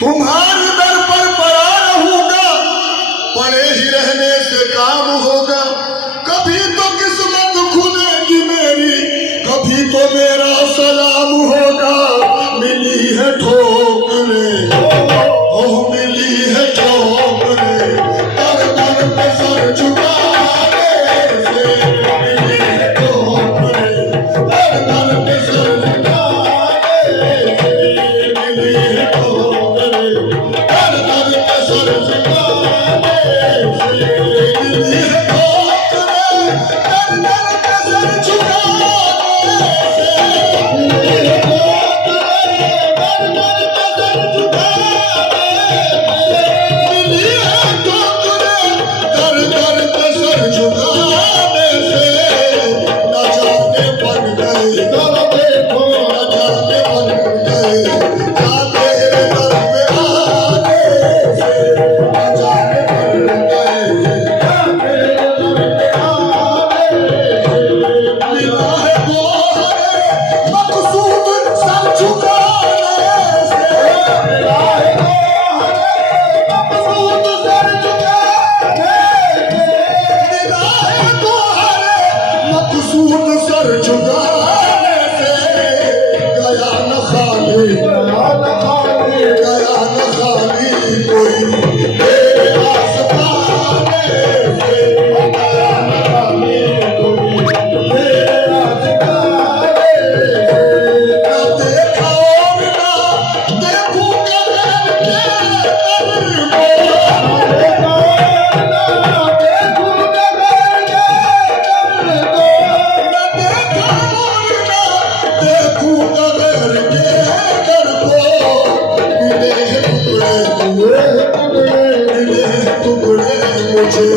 तुम्हारी दर पर पड़ा रहूंगा, पड़े ही रहने से काम होगा। कभी तो किस्मत खुलेगी मेरी, कभी तो मेरा सलाम होगा। मिली है ठोकरें, ओह मिली है ठोकरें, दर दर पे सर झुकाने से। मिली है ठोकरें, दर दर पे सर झुकाने से। मिली है ठोकरें, दर दर पे सर झुकाने से। मिली है ठोकरें, दर दर पे सर झुकाने से। मिली है मुझे